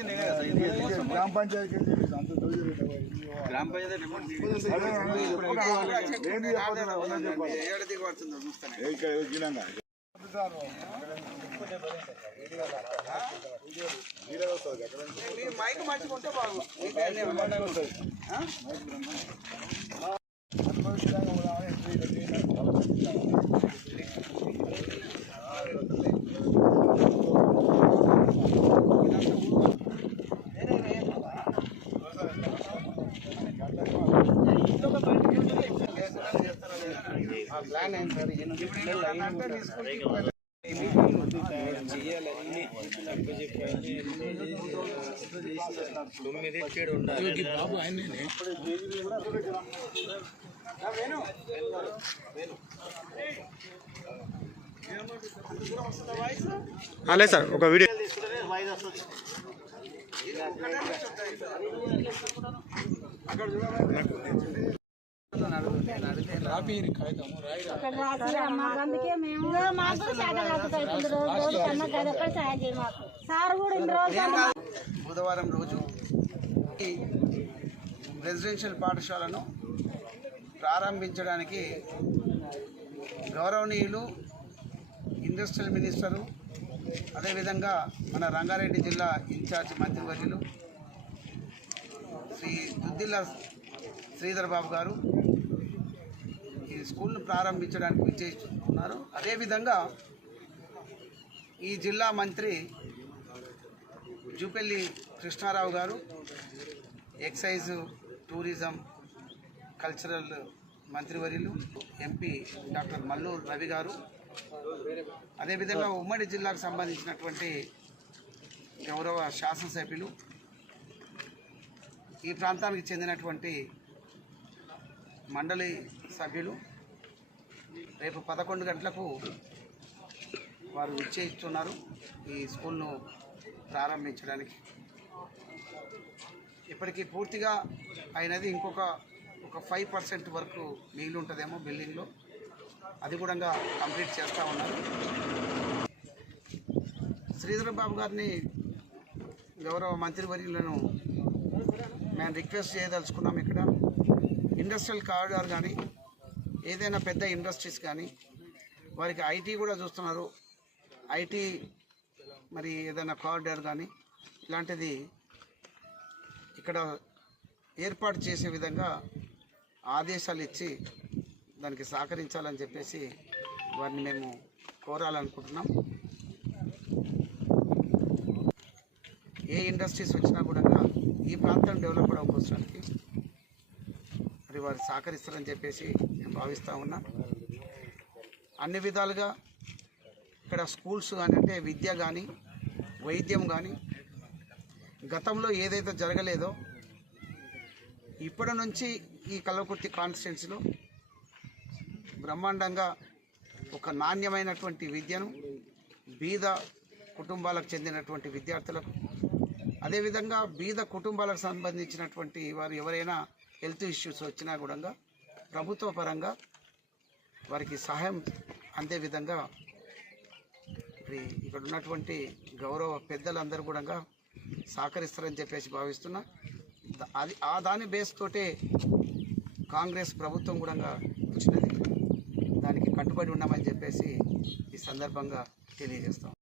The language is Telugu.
గ్రామ పంచాయతీ అంత దొరికి గ్రామ పంచాయతీ ఉన్నది చెప్పాలి. ఏడు దిగి పడుతుందో ప్లాన్ సార్ ఒక వీడియో అక్కడ అందుకే మేము మాకు సార్ కూడా ఇన్ని రోజులు బుధవారం రోజు ఈ రెసిడెన్షియల్ పాఠశాలను ప్రారంభించడానికి గౌరవనీయులు ఇండస్ట్రియల్ మినిస్టరు అదేవిధంగా మన రంగారెడ్డి జిల్లా ఇన్ఛార్జ్ మంత్రివర్యులు శ్రీ దుద్దిల్ల శ్రీధర్ బాబు గారు స్కూల్ను ప్రారంభించడానికి విచ్చేస్తున్నారు. అదేవిధంగా ఈ జిల్లా మంత్రి జూపల్లి కృష్ణారావు గారు ఎక్సైజ్ టూరిజం కల్చరల్ మంత్రివర్యులు ఎంపీ డాక్టర్ మల్లూరు రవి గారు. అదేవిధంగా ఉమ్మడి జిల్లాకు సంబంధించినటువంటి గౌరవ శాసనసభ్యులు ఈ ప్రాంతానికి చెందినటువంటి మండలి సభ్యులు రేపు పదకొండు గంటలకు వారు నిశ్చయిస్తున్నారు ఈ స్కూల్ను ప్రారంభించడానికి. ఇప్పటికీ పూర్తిగా అయినది ఇంకొక ఒక ఫైవ్ పర్సెంట్ వరకు మిగిలి ఉంటుందేమో బిల్డింగ్లో. అది కూడా కంప్లీట్ చేస్తూ ఉన్నారు. శ్రీధర్ బాబు గారిని గౌరవ మంత్రివర్యులను మేము రిక్వెస్ట్ చేయదలుచుకున్నాం. ఇక్కడ ఇండస్ట్రియల్ కారిడార్ కానీ ఏదైనా పెద్ద ఇండస్ట్రీస్ కానీ వారికి ఐటీ కూడా చూస్తున్నారు. ఐటీ మరి ఏదైనా కారిడార్ కానీ ఇలాంటిది ఇక్కడ ఏర్పాటు చేసే విధంగా ఆదేశాలు ఇచ్చి దానికి సహకరించాలని చెప్పేసి వారిని మేము కోరాలనుకుంటున్నాం. ఏ ఇండస్ట్రీస్ వచ్చినా కూడా ఈ ప్రాంతం డెవలప్ అవసరానికి మరి వారు సహకరిస్తారని చెప్పేసి నేను భావిస్తూ ఉన్నా. అన్ని విధాలుగా ఇక్కడ స్కూల్స్ కానీ అంటే విద్య కానీ వైద్యం కానీ గతంలో ఏదైతే జరగలేదో ఇప్పటి నుంచి ఈ కల్లకుర్తి కాన్స్టిట్యున్సీలో బ్రహ్మాండంగా ఒక నాణ్యమైనటువంటి విద్యను బీద కుటుంబాలకు చెందినటువంటి విద్యార్థులకు అదేవిధంగా బీద కుటుంబాలకు సంబంధించినటువంటి వారు ఎవరైనా హెల్త్ ఇష్యూస్ వచ్చినా కూడా ప్రభుత్వ పరంగా వారికి సహాయం అందే విధంగా మరి ఇక్కడ ఉన్నటువంటి గౌరవ పెద్దలందరూ కూడా సహకరిస్తారని చెప్పేసి భావిస్తున్నా. అది ఆ దాని బేస్ తోటే కాంగ్రెస్ ప్రభుత్వం కూడా వచ్చినది. దానికి కట్టుబడి ఉన్నామని చెప్పేసి ఈ సందర్భంగా తెలియజేస్తాం.